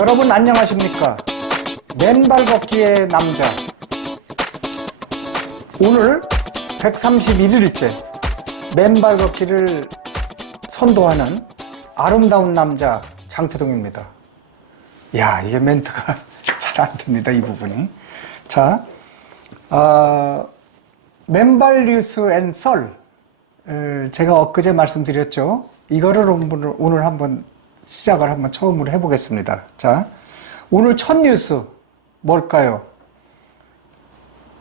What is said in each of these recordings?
여러분 안녕하십니까? 맨발 걷기의 남자. 오늘 131일째 맨발 걷기를 선도하는 아름다운 남자 장태동입니다. 야, 이게 멘트가 잘 안 됩니다, 이 부분이. 자, 맨발 뉴스 앤 썰. 제가 엊그제 말씀드렸죠. 이거를 오늘 한번 시작을 한번 처음으로 해보겠습니다. 자, 오늘 첫 뉴스 뭘까요?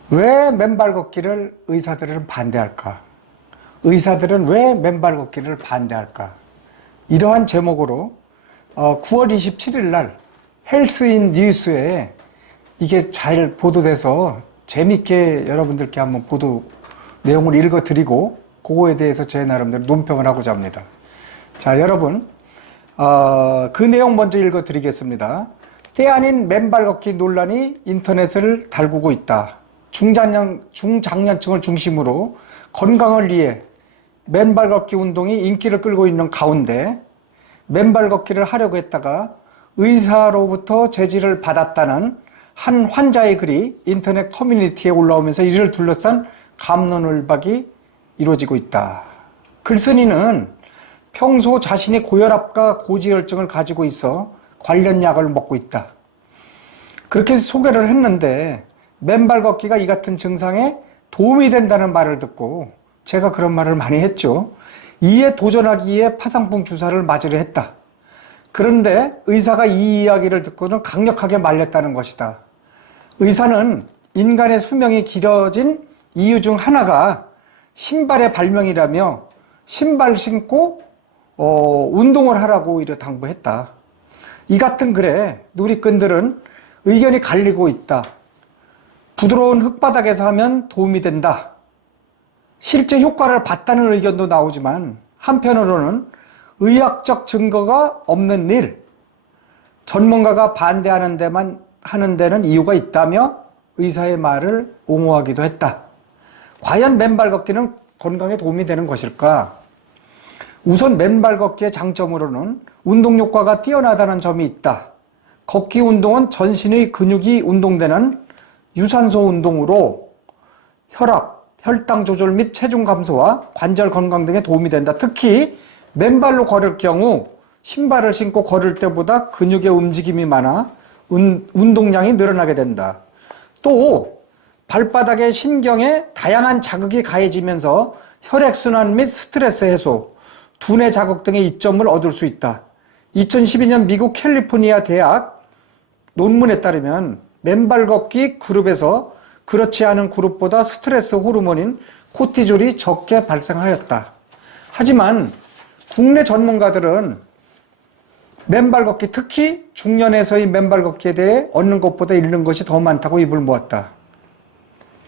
왜 맨발 걷기를 의사들은 반대할까? 의사들은 왜 맨발 걷기를 반대할까? 이러한 제목으로 9월 27일 날 헬스인 뉴스에 이게 잘 보도돼서 재밌게 여러분들께 한번 보도 내용을 읽어드리고 그거에 대해서 제 나름대로 논평을 하고자 합니다. 자, 여러분 그 내용 먼저 읽어드리겠습니다. 때 아닌 맨발 걷기 논란이 인터넷을 달구고 있다. 중장년층을 중심으로 건강을 위해 맨발 걷기 운동이 인기를 끌고 있는 가운데 맨발 걷기를 하려고 했다가 의사로부터 제지를 받았다는 한 환자의 글이 인터넷 커뮤니티에 올라오면서 이를 둘러싼 갑론을박이 이루어지고 있다. 글쓴이는 평소 자신이 고혈압과 고지혈증을 가지고 있어 관련 약을 먹고 있다. 그렇게 소개를 했는데 맨발 걷기가 이 같은 증상에 도움이 된다는 말을 듣고 제가 그런 말을 많이 했죠. 이에 도전하기 위해 파상풍 주사를 맞으려 했다. 그런데 의사가 이 이야기를 듣고는 강력하게 말렸다는 것이다. 의사는 인간의 수명이 길어진 이유 중 하나가 신발의 발명이라며 신발 신고 운동을 하라고 이래 당부했다. 이 같은 글에 누리꾼들은 의견이 갈리고 있다. 부드러운 흙바닥에서 하면 도움이 된다. 실제 효과를 봤다는 의견도 나오지만 한편으로는 의학적 증거가 없는 일, 전문가가 반대하는 데는 이유가 있다며 의사의 말을 옹호하기도 했다. 과연 맨발 걷기는 건강에 도움이 되는 것일까? 우선 맨발 걷기의 장점으로는 운동 효과가 뛰어나다는 점이 있다. 걷기 운동은 전신의 근육이 운동되는 유산소 운동으로 혈압, 혈당 조절 및 체중 감소와 관절 건강 등에 도움이 된다. 특히 맨발로 걸을 경우 신발을 신고 걸을 때보다 근육의 움직임이 많아 운동량이 늘어나게 된다. 또 발바닥의 신경에 다양한 자극이 가해지면서 혈액순환 및 스트레스 해소, 두뇌 자극 등의 이점을 얻을 수 있다. 2012년 미국 캘리포니아 대학 논문에 따르면 맨발 걷기 그룹에서 그렇지 않은 그룹보다 스트레스 호르몬인 코티졸이 적게 발생하였다. 하지만 국내 전문가들은 맨발 걷기, 특히 중년에서의 맨발 걷기에 대해 얻는 것보다 잃는 것이 더 많다고 입을 모았다.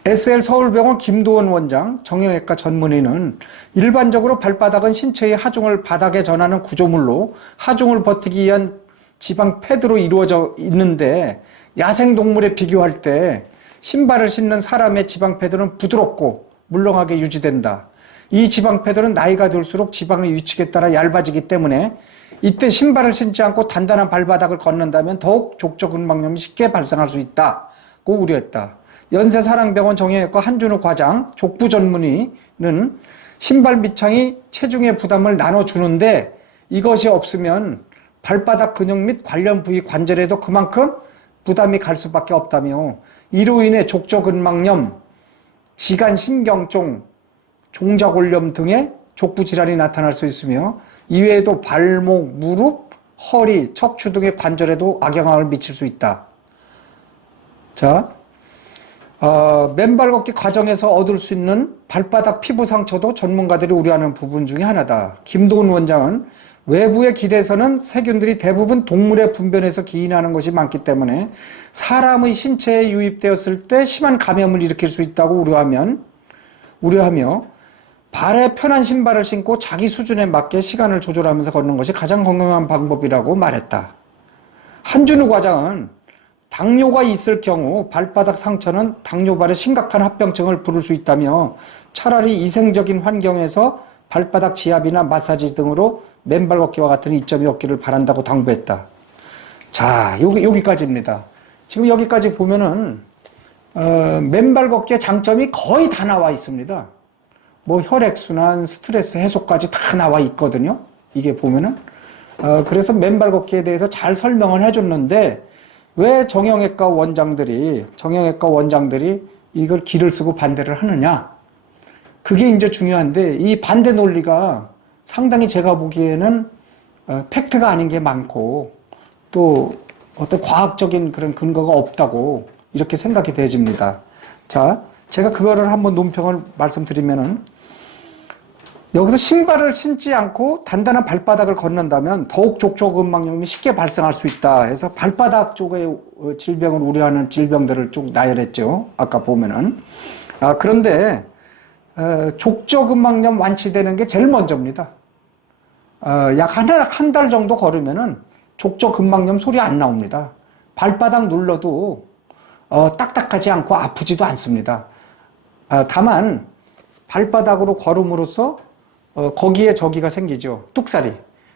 SL 서울병원 김도원 원장, 정형외과 전문의는 일반적으로 발바닥은 신체의 하중을 바닥에 전하는 구조물로 하중을 버티기 위한 지방 패드로 이루어져 있는데 야생동물에 비교할 때 신발을 신는 사람의 지방 패드는 부드럽고 물렁하게 유지된다. 이 지방 패드는 나이가 들수록 지방의 위축에 따라 얇아지기 때문에 이때 신발을 신지 않고 단단한 발바닥을 걷는다면 더욱 족저근막염이 쉽게 발생할 수 있다고 우려했다. 연세사랑병원 정형외과 한준우 과장, 족부 전문의는 신발 밑창이 체중의 부담을 나눠주는데 이것이 없으면 발바닥 근육 및 관련 부위 관절에도 그만큼 부담이 갈 수밖에 없다며 이로 인해 족저근막염, 지간신경종, 종자골염 등의 족부 질환이 나타날 수 있으며 이외에도 발목, 무릎, 허리, 척추 등의 관절에도 악영향을 미칠 수 있다. 자, 맨발 걷기 과정에서 얻을 수 있는 발바닥 피부 상처도 전문가들이 우려하는 부분 중에 하나다. 김도훈 원장은 외부의 길에서는 세균들이 대부분 동물의 분변에서 기인하는 것이 많기 때문에 사람의 신체에 유입되었을 때 심한 감염을 일으킬 수 있다고 우려하며 발에 편한 신발을 신고 자기 수준에 맞게 시간을 조절하면서 걷는 것이 가장 건강한 방법이라고 말했다. 한준우 과장은 당뇨가 있을 경우 발바닥 상처는 당뇨발의 심각한 합병증을 부를 수 있다며 차라리 이생적인 환경에서 발바닥 지압이나 마사지 등으로 맨발 걷기와 같은 이점이 없기를 바란다고 당부했다. 자, 여기까지입니다. 지금 여기까지 보면은, 맨발 걷기의 장점이 거의 다 나와 있습니다. 뭐 혈액순환, 스트레스 해소까지 다 나와 있거든요. 이게 보면은. 그래서 맨발 걷기에 대해서 잘 설명을 해줬는데, 왜 정형외과 원장들이 이걸 기를 쓰고 반대를 하느냐? 그게 이제 중요한데, 이 반대 논리가 상당히 제가 보기에는 팩트가 아닌 게 많고, 또 어떤 과학적인 그런 근거가 없다고 이렇게 생각이 되집니다. 자, 제가 그거를 한번 논평을 말씀드리면은, 여기서 신발을 신지 않고 단단한 발바닥을 걷는다면 더욱 족저근막염이 쉽게 발생할 수 있다 해서 발바닥 쪽의 질병을 우려하는 질병들을 쭉 나열했죠. 아까 보면은. 그런데 족저근막염 완치되는 게 제일 먼저입니다. 약 한 달 정도 걸으면은 족저근막염 소리 안 나옵니다. 발바닥 눌러도 딱딱하지 않고 아프지도 않습니다. 다만 발바닥으로 걸음으로써 거기에 저기가 생기죠. 뚝살이.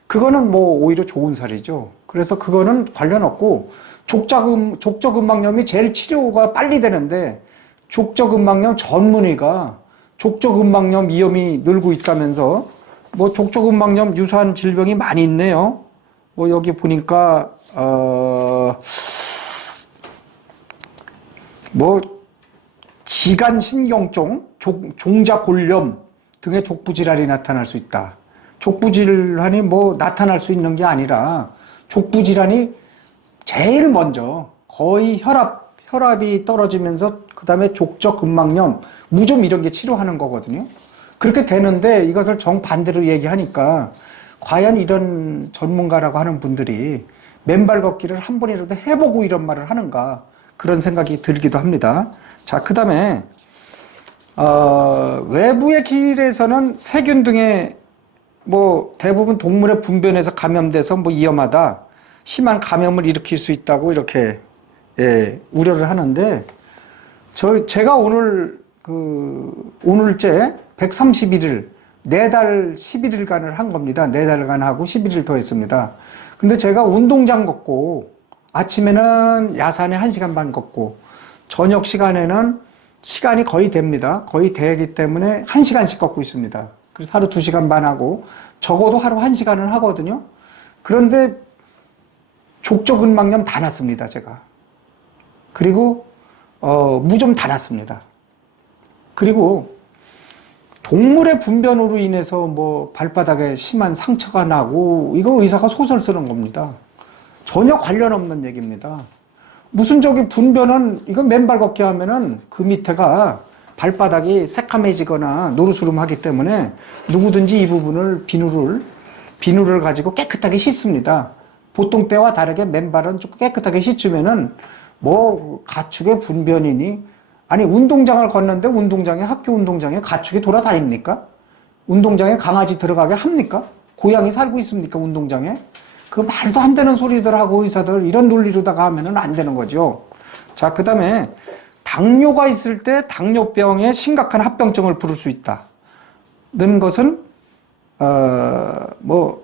그거는 뭐 오히려 좋은 살이죠. 그래서 그거는 관련 없고 족저근막염이 제일 치료가 빨리 되는데 족저근막염 전문의가 족저근막염 위험이 늘고 있다면서 뭐 족저근막염 유사한 질병이 많이 있네요. 뭐 여기 보니까 뭐 지간신경종, 종자골염 등의 족부질환이 나타날 수 있다. 족부질환이 뭐 나타날 수 있는 게 아니라 족부질환이 제일 먼저 거의 혈압이 떨어지면서 그 다음에 족저근막염, 무좀 이런 게 치료하는 거거든요. 그렇게 되는데 이것을 정반대로 얘기하니까 과연 이런 전문가라고 하는 분들이 맨발 걷기를 한 번이라도 해보고 이런 말을 하는가 그런 생각이 들기도 합니다. 자, 그 다음에 외부의 길에서는 세균 등의 뭐 대부분 동물의 분변에서 감염돼서 뭐 위험하다, 심한 감염을 일으킬 수 있다고 이렇게 우려를 하는데 제가 오늘째 131일 4달 11일간을 한 겁니다. 4달간 하고 11일 더 했습니다. 근데 제가 운동장 걷고 아침에는 야산에 1시간 반 걷고 저녁 시간에는 시간이 거의 됩니다. 거의 되기 때문에 1시간씩 걷고 있습니다. 그래서 하루 2시간 반 하고 적어도 하루 1시간을 하거든요. 그런데 족저근막염 다 났습니다, 제가. 그리고 무좀 다 났습니다. 그리고 동물의 분변으로 인해서 뭐 발바닥에 심한 상처가 나고 이거 의사가 소설 쓰는 겁니다. 전혀 관련 없는 얘기입니다. 무슨 저기 분변은 이건 맨발 걷기 하면은 그 밑에가 발바닥이 새카매지거나 노르스름하기 때문에 누구든지 이 부분을 비누를 가지고 깨끗하게 씻습니다. 보통 때와 다르게 맨발은 좀 깨끗하게 씻으면은 뭐 가축의 분변이니 아니 운동장을 걷는데 학교 운동장에 가축이 돌아다닙니까? 운동장에 강아지 들어가게 합니까? 고양이 살고 있습니까? 운동장에? 그 말도 안 되는 소리들 하고 의사들 이런 논리로다가 하면은 안 되는 거죠. 자, 그 다음에 당뇨가 있을 때 당뇨병에 심각한 합병증을 부를 수 있다는 것은 뭐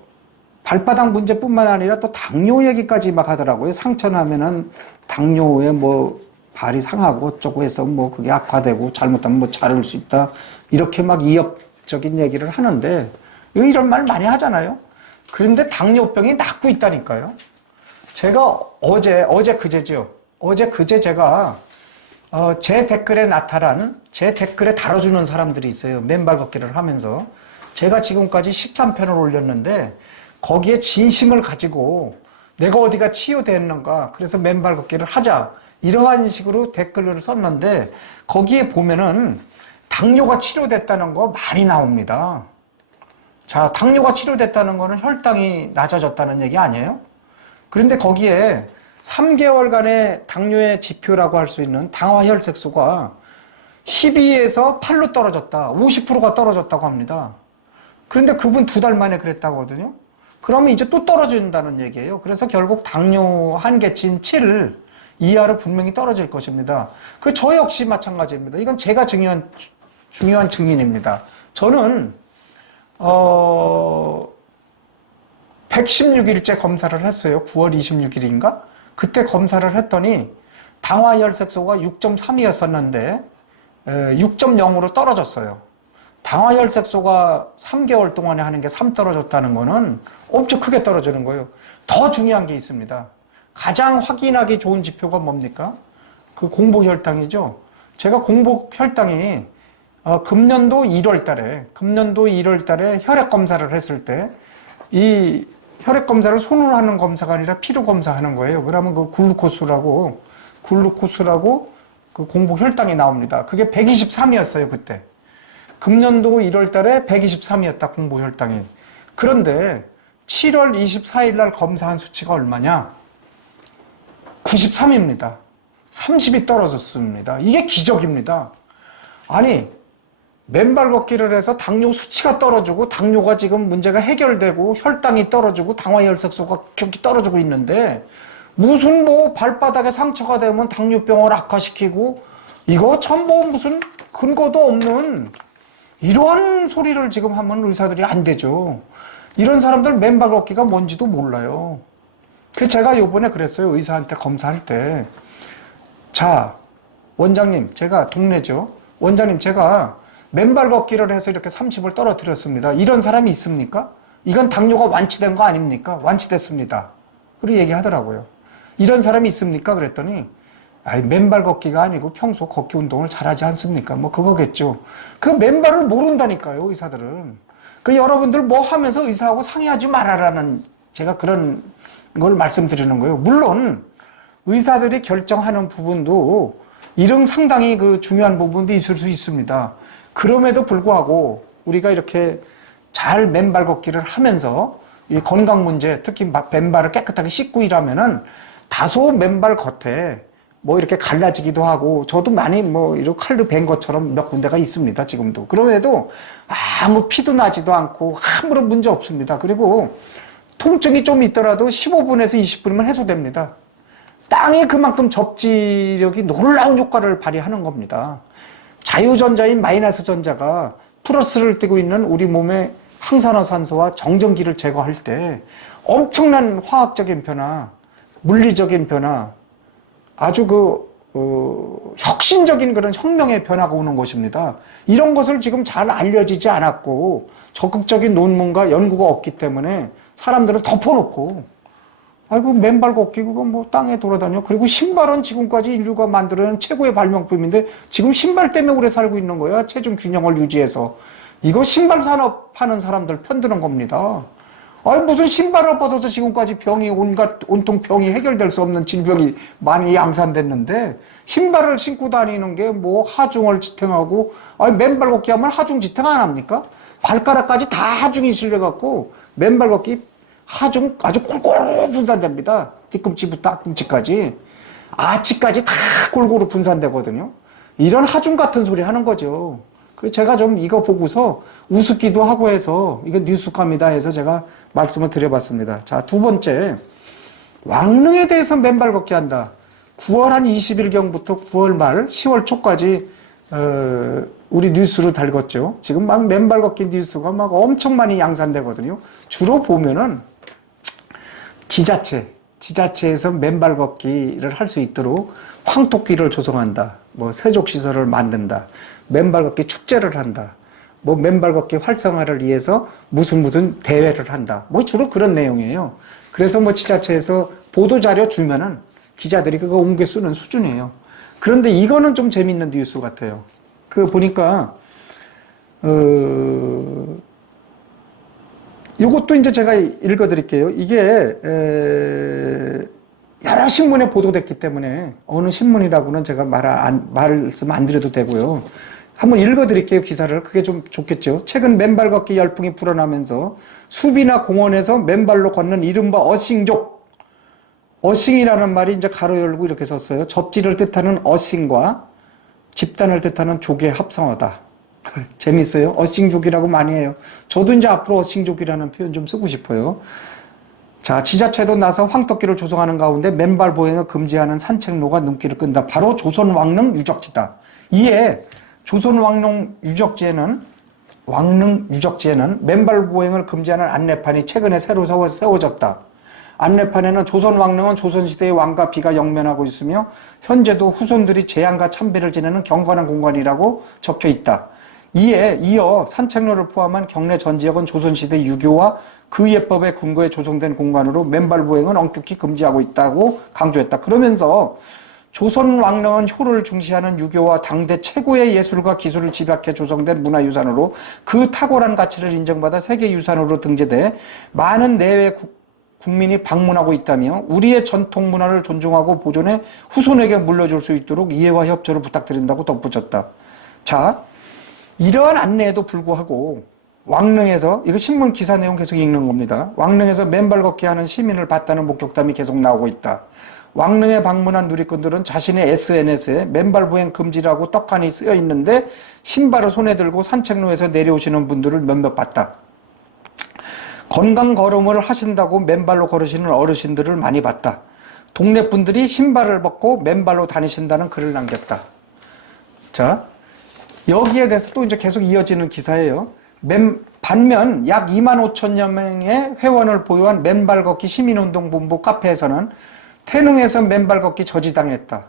발바닥 문제뿐만 아니라 또 당뇨 얘기까지 막 하더라고요. 상처 나면은 당뇨에 뭐 발이 상하고 어쩌고 해서 뭐 그게 악화되고 잘못하면 뭐 자를 수 있다. 이렇게 막 이협적인 얘기를 하는데 이런 말 많이 하잖아요. 그런데 당뇨병이 낫고 있다니까요. 제가 어제 그제 제가 제 댓글에 제 댓글에 달아주는 사람들이 있어요. 맨발 걷기를 하면서 제가 지금까지 13편을 올렸는데 거기에 진심을 가지고 내가 어디가 치유됐는가 그래서 맨발 걷기를 하자 이러한 식으로 댓글을 썼는데 거기에 보면은 당뇨가 치료됐다는 거 많이 나옵니다. 자, 당뇨가 치료됐다는 거는 혈당이 낮아졌다는 얘기 아니에요? 그런데 거기에 3개월간의 당뇨의 지표라고 할 수 있는 당화혈색소가 12에서 8로 떨어졌다. 50%가 떨어졌다고 합니다. 그런데 그분 2달 만에 그랬다고 하거든요. 그러면 이제 또 떨어진다는 얘기예요. 그래서 결국 당뇨 한계치인 7 이하로 분명히 떨어질 것입니다. 저 역시 마찬가지입니다. 이건 제가 중요한 증인입니다. 저는 116일째 검사를 했어요. 9월 26일인가? 그때 검사를 했더니 당화혈색소가 6.3이었었는데 6.0으로 떨어졌어요. 당화혈색소가 3개월 동안에 하는 게 3 떨어졌다는 거는 엄청 크게 떨어지는 거예요. 더 중요한 게 있습니다. 가장 확인하기 좋은 지표가 뭡니까? 그 공복혈당이죠. 제가 공복혈당이 금년도 1월 달에 혈액 검사를 했을 때 이 혈액 검사를 손으로 하는 검사가 아니라 피로 검사하는 거예요. 그러면 그 글루코스라고 그 공복혈당이 나옵니다. 그게 123이었어요, 그때. 금년도 1월 달에 123이었다, 공복혈당이. 그런데 7월 24일 날 검사한 수치가 얼마냐? 93입니다. 30이 떨어졌습니다. 이게 기적입니다. 아니, 맨발 걷기를 해서 당뇨 수치가 떨어지고 당뇨가 지금 문제가 해결되고 혈당이 떨어지고 당화혈색소가 격히 떨어지고 있는데 무슨 뭐 발바닥에 상처가 되면 당뇨병을 악화시키고 이거 참 뭐 무슨 근거도 없는 이러한 소리를 지금 하면 의사들이 안 되죠. 이런 사람들 맨발 걷기가 뭔지도 몰라요. 그 제가 요번에 그랬어요. 의사한테 검사할 때. 자, 원장님, 제가 동네죠. 원장님, 제가 맨발 걷기를 해서 이렇게 30을 떨어뜨렸습니다. 이런 사람이 있습니까? 이건 당뇨가 완치된 거 아닙니까? 완치됐습니다. 그리고 얘기하더라고요. 이런 사람이 있습니까? 그랬더니 아이, 맨발 걷기가 아니고 평소 걷기 운동을 잘하지 않습니까? 뭐 그거겠죠. 그 맨발을 모른다니까요, 의사들은. 그 여러분들 뭐 하면서 의사하고 상의하지 말아라는 제가 그런 걸 말씀드리는 거예요. 물론 의사들이 결정하는 부분도 이런 상당히 그 중요한 부분도 있을 수 있습니다. 그럼에도 불구하고 우리가 이렇게 잘 맨발 걷기를 하면서 이 건강 문제, 특히 맨발을 깨끗하게 씻고 일하면은 다소 맨발 겉에 뭐 이렇게 갈라지기도 하고 저도 많이 뭐 이렇게 칼로 벤 것처럼 몇 군데가 있습니다, 지금도. 그럼에도 아무 피도 나지도 않고 아무런 문제 없습니다. 그리고 통증이 좀 있더라도 15분에서 20분이면 해소됩니다. 땅에 그만큼 접지력이 놀라운 효과를 발휘하는 겁니다. 자유전자인 마이너스 전자가 플러스를 띠고 있는 우리 몸의 항산화산소와 정전기를 제거할 때 엄청난 화학적인 변화, 물리적인 변화, 아주 혁신적인 그런 혁명의 변화가 오는 것입니다. 이런 것을 지금 잘 알려지지 않았고 적극적인 논문과 연구가 없기 때문에 사람들은 덮어놓고 아이고 맨발 걷기 그거 뭐 땅에 돌아다녀. 그리고 신발은 지금까지 인류가 만들어낸 최고의 발명품인데 지금 신발 때문에 오래 살고 있는 거야. 체중 균형을 유지해서. 이거 신발 산업 하는 사람들 편드는 겁니다. 아니 무슨 신발을 벗어서 지금까지 병이 온통 병이 해결될 수 없는 질병이 많이 양산됐는데 신발을 신고 다니는 게 뭐 하중을 지탱하고 아니 맨발 걷기 하면 하중 지탱 안 합니까? 발가락까지 다 하중이 실려갖고 맨발 걷기 하중 아주 골고루 분산됩니다. 뒤꿈치부터 앞꿈치까지 아치까지 다 골고루 분산되거든요. 이런 하중 같은 소리 하는 거죠. 그 제가 좀 이거 보고서 우습기도 하고 해서 이거 뉴스감이다 해서 제가 말씀을 드려봤습니다. 자, 두 번째 왕릉에 대해서 맨발 걷기 한다. 9월 한 20일경부터 9월 말 10월 초까지 우리 뉴스를 달궜죠. 지금 막 맨발 걷기 뉴스가 막 엄청 많이 양산되거든요. 주로 보면은 지자체에서 맨발 걷기를 할 수 있도록 황토길을 조성한다. 뭐 세족시설을 만든다. 맨발 걷기 축제를 한다. 뭐 맨발 걷기 활성화를 위해서 무슨 대회를 한다. 뭐 주로 그런 내용이에요. 그래서 뭐 지자체에서 보도자료 주면은 기자들이 그거 옮겨 쓰는 수준이에요. 그런데 이거는 좀 재밌는 뉴스 같아요. 그 보니까 요것도 이제 제가 읽어드릴게요. 이게 여러 신문에 보도됐기 때문에 어느 신문이라고는 제가 말씀 안 드려도 되고요. 한번 읽어드릴게요, 기사를. 그게 좀 좋겠죠. 최근 맨발 걷기 열풍이 불어나면서 숲이나 공원에서 맨발로 걷는 이른바 어싱족. 어싱이라는 말이 이제 가로 열고 이렇게 썼어요. 접지를 뜻하는 어싱과 집단을 뜻하는 족의 합성어다. 재밌어요. 어싱족이라고 많이 해요. 저도 이제 앞으로 어싱족이라는 표현 좀 쓰고 싶어요. 자, 지자체도 나서 황토길을 조성하는 가운데 맨발 보행을 금지하는 산책로가 눈길을 끈다. 바로 조선왕릉 유적지다. 이에 조선왕릉 유적지에는 왕릉 유적지에는 맨발 보행을 금지하는 안내판이 최근에 새로 세워졌다. 안내판에는 조선 왕릉은 조선시대의 왕과 비가 영면하고 있으며 현재도 후손들이 재앙과 참배를 지내는 경건한 공간이라고 적혀 있다. 이에 이어 산책로를 포함한 경내 전 지역은 조선시대 유교와 그 예법에 근거해 조성된 공간으로 맨발 보행은 엄격히 금지하고 있다고 강조했다. 그러면서 조선 왕릉은 효를 중시하는 유교와 당대 최고의 예술과 기술을 집약해 조성된 문화유산으로 그 탁월한 가치를 인정받아 세계유산으로 등재돼 많은 내외 국민이 방문하고 있다며 우리의 전통 문화를 존중하고 보존해 후손에게 물려줄 수 있도록 이해와 협조를 부탁드린다고 덧붙였다. 자, 이러한 안내에도 불구하고 왕릉에서, 이거 신문 기사 내용 계속 읽는 겁니다. 왕릉에서 맨발 걷기 하는 시민을 봤다는 목격담이 계속 나오고 있다. 왕릉에 방문한 누리꾼들은 자신의 SNS에 맨발 보행 금지라고 떡하니 쓰여 있는데 신발을 손에 들고 산책로에서 내려오시는 분들을 몇몇 봤다. 건강 걸음을 하신다고 맨발로 걸으시는 어르신들을 많이 봤다. 동네 분들이 신발을 벗고 맨발로 다니신다는 글을 남겼다. 자, 여기에 대해서 또 이제 계속 이어지는 기사예요. 반면 약 25,000여 명의 회원을 보유한 맨발 걷기 시민운동본부 카페에서는 태릉에서 맨발 걷기 저지당했다.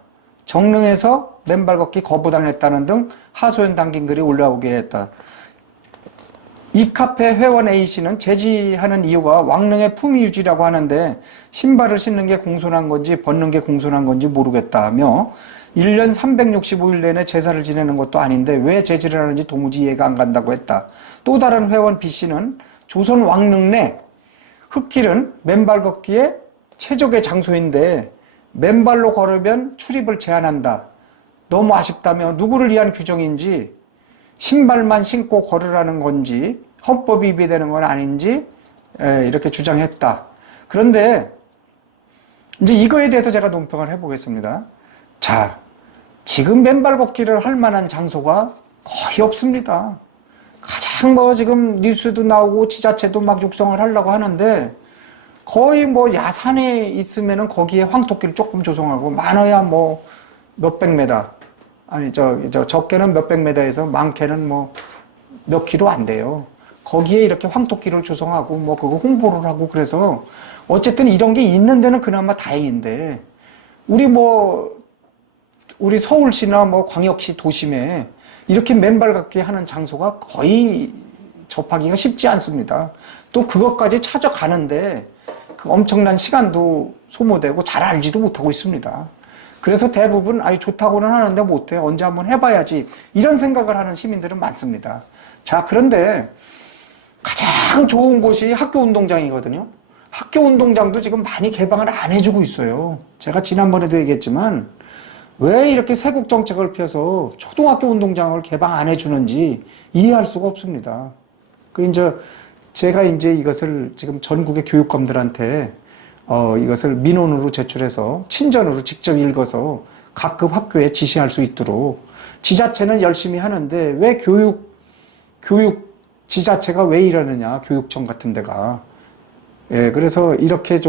정릉에서 맨발 걷기 거부당했다는 등 하소연 담긴 글이 올라오게 했다. 이 카페 회원 A씨는 제지하는 이유가 왕릉의 품위 유지라고 하는데 신발을 신는 게 공손한 건지 벗는 게 공손한 건지 모르겠다며 1년 365일 내내 제사를 지내는 것도 아닌데 왜 제지를 하는지 도무지 이해가 안 간다고 했다. 또 다른 회원 B씨는 조선 왕릉 내 흙길은 맨발 걷기에 최적의 장소인데 맨발로 걸으면 출입을 제한한다. 너무 아쉽다며 누구를 위한 규정인지 신발만 신고 걸으라는 건지 헌법이 위배되는 건 아닌지 이렇게 주장했다. 그런데 이제 이거에 대해서 제가 논평을 해보겠습니다. 자, 지금 맨발 걷기를 할 만한 장소가 거의 없습니다. 가장 지금 뉴스도 나오고 지자체도 막 육성을 하려고 하는데 거의 야산에 있으면은 거기에 황토길을 조금 조성하고 많아야 몇백 메다. 아니, 적게는 몇백 메다에서 많게는 몇 킬로 안 돼요. 거기에 이렇게 황토길을 조성하고 그거 홍보를 하고 그래서 어쨌든 이런 게 있는 데는 그나마 다행인데 우리 서울시나 광역시 도심에 이렇게 맨발 걷기 하는 장소가 거의 접하기가 쉽지 않습니다. 또 그것까지 찾아가는데 그 엄청난 시간도 소모되고 잘 알지도 못하고 있습니다. 그래서 대부분 좋다고는 하는데 못해. 언제 한번 해봐야지. 이런 생각을 하는 시민들은 많습니다. 자, 그런데 가장 좋은 곳이 학교 운동장이거든요. 학교 운동장도 지금 많이 개방을 안 해주고 있어요. 제가 지난번에도 얘기했지만 왜 이렇게 세국 정책을 펴서 초등학교 운동장을 개방 안 해주는지 이해할 수가 없습니다. 제가 이것을 지금 전국의 교육감들한테 이것을 민원으로 제출해서 친전으로 직접 읽어서 각급 학교에 지시할 수 있도록 지자체는 열심히 하는데 왜 교육 지자체가 왜 이러느냐, 교육청 같은 데가. 그래서 이렇게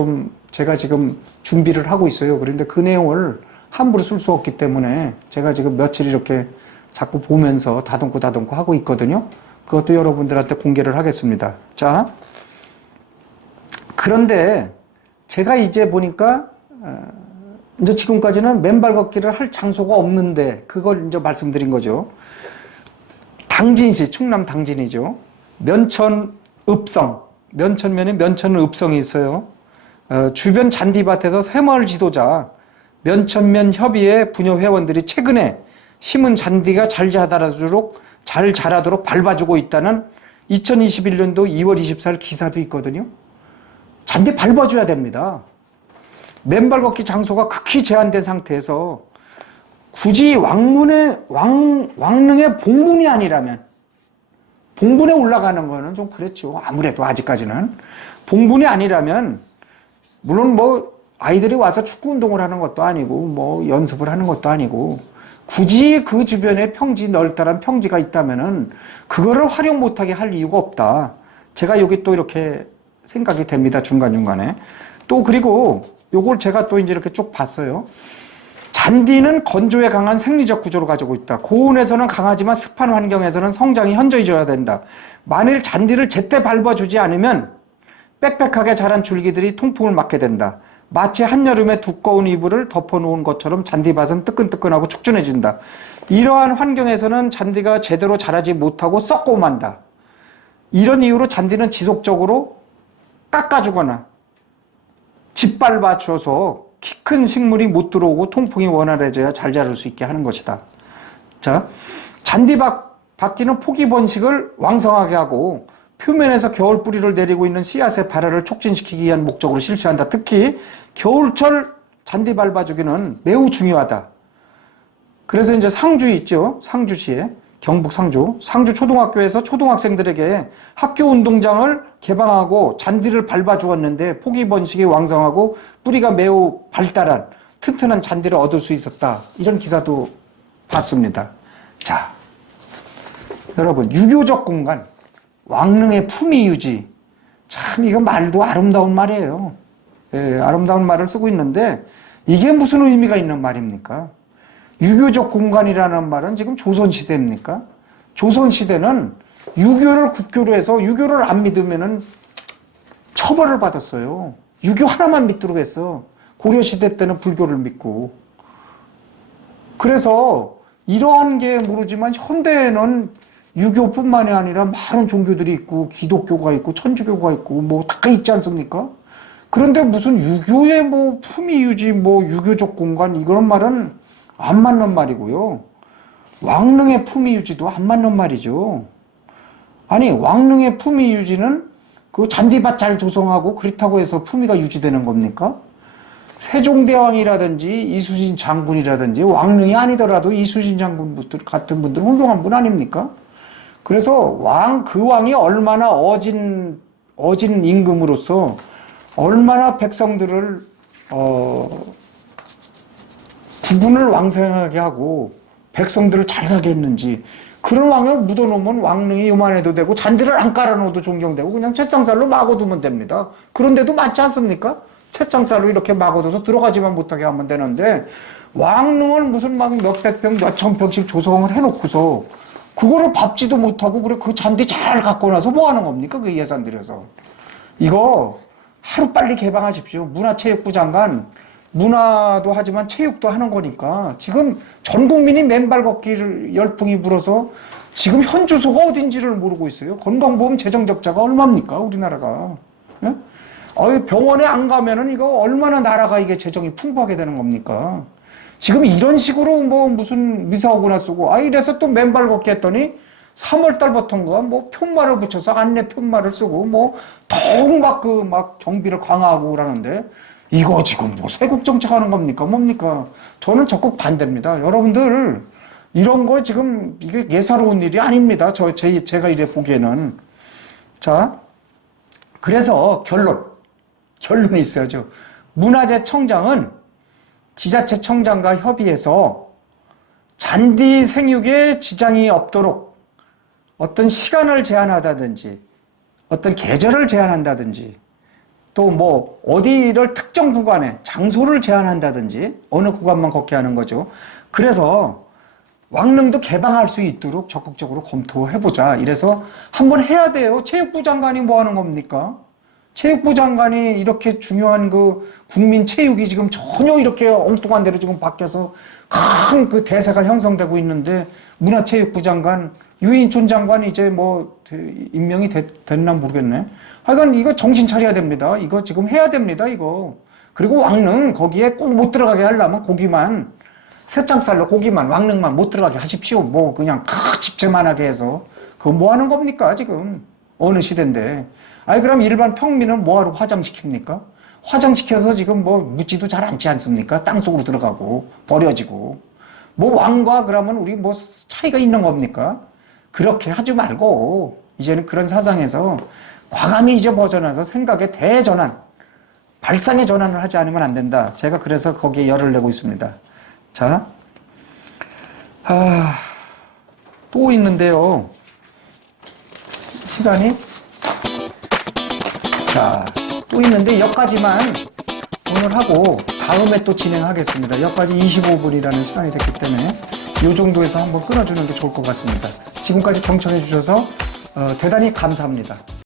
제가 지금 준비를 하고 있어요. 그런데 그 내용을 함부로 쓸 수 없기 때문에 제가 지금 며칠 이렇게 자꾸 보면서 다듬고 하고 있거든요. 그것도 여러분들한테 공개를 하겠습니다. 자, 그런데 제가 이제 보니까 이제 지금까지는 맨발 걷기를 할 장소가 없는데 그걸 이제 말씀드린 거죠. 당진시, 충남 당진이죠. 면천면에 면천읍성이 있어요. 주변 잔디밭에서 새마을 지도자 면천면 협의회 부녀 회원들이 최근에 심은 잔디가 잘 자라도록 밟아주고 있다는 2021년도 2월 24일 기사도 있거든요. 잔디 밟아줘야 됩니다. 맨발 걷기 장소가 극히 제한된 상태에서 굳이 왕릉의 봉분이 아니라면, 봉분에 올라가는 거는 좀 그랬죠. 아무래도 아직까지는. 봉분이 아니라면, 물론 아이들이 와서 축구 운동을 하는 것도 아니고, 연습을 하는 것도 아니고, 굳이 그 주변에 넓다란 평지가 있다면은, 그거를 활용 못하게 할 이유가 없다. 제가 여기 또 이렇게 생각이 됩니다. 중간중간에. 또 그리고 요걸 제가 또 이제 이렇게 쭉 봤어요. 잔디는 건조에 강한 생리적 구조를 가지고 있다. 고온에서는 강하지만 습한 환경에서는 성장이 현저해져야 된다. 만일 잔디를 제때 밟아주지 않으면 빽빽하게 자란 줄기들이 통풍을 막게 된다. 마치 한여름에 두꺼운 이불을 덮어놓은 것처럼 잔디밭은 뜨끈뜨끈하고 축준해진다. 이러한 환경에서는 잔디가 제대로 자라지 못하고 썩고 만다. 이런 이유로 잔디는 지속적으로 깎아주거나 짓밟아줘서 키 큰 식물이 못 들어오고 통풍이 원활해져야 잘 자랄 수 있게 하는 것이다. 자, 잔디바퀴는 포기 번식을 왕성하게 하고 표면에서 겨울 뿌리를 내리고 있는 씨앗의 발화를 촉진시키기 위한 목적으로 실시한다. 특히 겨울철 잔디 밟아주기는 매우 중요하다. 그래서 이제 상주 있죠. 상주시에 경북 상주 초등학교에서 초등학생들에게 학교 운동장을 개방하고 잔디를 밟아 주었는데 포기 번식이 왕성하고 뿌리가 매우 발달한 튼튼한 잔디를 얻을 수 있었다. 이런 기사도 봤습니다. 자, 여러분, 유교적 공간, 왕릉의 품위 유지. 참, 이거 말도 아름다운 말이에요. 예, 아름다운 말을 쓰고 있는데 이게 무슨 의미가 있는 말입니까? 유교적 공간이라는 말은 지금 조선시대입니까? 조선시대는 유교를 국교로 해서 유교를 안 믿으면은 처벌을 받았어요. 유교 하나만 믿도록 했어. 고려시대 때는 불교를 믿고. 그래서 이러한 게 모르지만 현대에는 유교뿐만이 아니라 많은 종교들이 있고 기독교가 있고 천주교가 있고 뭐 다 있지 않습니까? 그런데 무슨 유교의 뭐 품위 유지 뭐 유교적 공간 이런 말은 안 맞는 말이고요. 왕릉의 품위 유지도 안 맞는 말이죠. 아니, 왕릉의 품위 유지는 그 잔디밭 잘 조성하고 그렇다고 해서 품위가 유지되는 겁니까? 세종대왕이라든지 이수진 장군이라든지 왕릉이 아니더라도 이수진 장군 같은 분들은 훌륭한 분 아닙니까? 그래서 그 왕이 얼마나 어진 임금으로서 얼마나 백성들을 국군을 왕성하게 하고 백성들을 잘 사게 했는지 그런 왕을 묻어놓으면 왕릉이 요만해도 되고 잔디를 안 깔아놓어도 존경되고 그냥 채장살로 막아두면 됩니다. 그런데도 많지 않습니까? 채장살로 이렇게 막아둬서 들어가지만 못하게 하면 되는데 왕릉을 무슨 막 몇백 평, 몇천 평씩 조성을 해놓고서 그거를 밟지도 못하고 그래 그 잔디 잘 갖고 나서 뭐 하는 겁니까? 그 예산 들여서. 이거 하루빨리 개방하십시오. 문화체육부 장관 문화도 하지만 체육도 하는 거니까 지금 전 국민이 맨발 걷기를 열풍이 불어서 지금 현 주소가 어딘지를 모르고 있어요. 건강보험 재정 적자가 얼마입니까? 우리나라가. 예? 병원에 안 가면은 이거 얼마나 나라가 이게 재정이 풍부하게 되는 겁니까? 지금 이런 식으로 뭐 무슨 미사오구나 쓰고 이래서 또 맨발 걷기 했더니 3월 달부터인가 뭐 편말을 붙여서 안내 편말을 쓰고 뭐 더욱 막 경비를 강화하고 그러는데 이거 지금 뭐 세국 정책하는 겁니까? 뭡니까? 저는 적극 반대입니다. 여러분들 이런 거 지금 이게 예사로운 일이 아닙니다. 제가 이래 보기에는. 자, 그래서 결론이 있어야죠. 문화재청장은 지자체청장과 협의해서 잔디 생육에 지장이 없도록 어떤 시간을 제한하다든지 어떤 계절을 제한한다든지 또 뭐 어디를 특정 구간에 장소를 제한한다든지 어느 구간만 걷게 하는 거죠. 그래서 왕릉도 개방할 수 있도록 적극적으로 검토해보자. 이래서 한번 해야 돼요. 체육부 장관이 뭐 하는 겁니까? 체육부 장관이 이렇게 중요한 그 국민 체육이 지금 전혀 이렇게 엉뚱한 데로 지금 바뀌어서 큰 그 대세가 형성되고 있는데 문화체육부 장관, 유인촌 장관이 이제 뭐 임명이 됐나 모르겠네. 하여간 이거 정신 차려야 됩니다. 이거 지금 해야 됩니다. 이거. 그리고 왕릉 거기에 꼭 못 들어가게 하려면 고기만 새창살로 고기만 왕릉만 못 들어가게 하십시오. 뭐 그냥 집채만하게 해서 그거 뭐 하는 겁니까 지금 어느 시대인데. 그럼 일반 평민은 뭐하러 화장시킵니까? 화장시켜서 지금 뭐 묻지도 잘 않지 않습니까? 땅속으로 들어가고 버려지고 뭐 왕과 그러면 우리 뭐 차이가 있는 겁니까? 그렇게 하지 말고 이제는 그런 사상에서 과감히 이제 벗어나서 생각의 대전환, 발상의 전환을 하지 않으면 안 된다. 제가 그래서 거기에 열을 내고 있습니다. 자, 또 있는데요. 시간이 자, 또 있는데 여기까지만 오늘 하고 다음에 또 진행하겠습니다. 여기까지 25분이라는 시간이 됐기 때문에 이 정도에서 한번 끊어주는 게 좋을 것 같습니다. 지금까지 경청해 주셔서 대단히 감사합니다.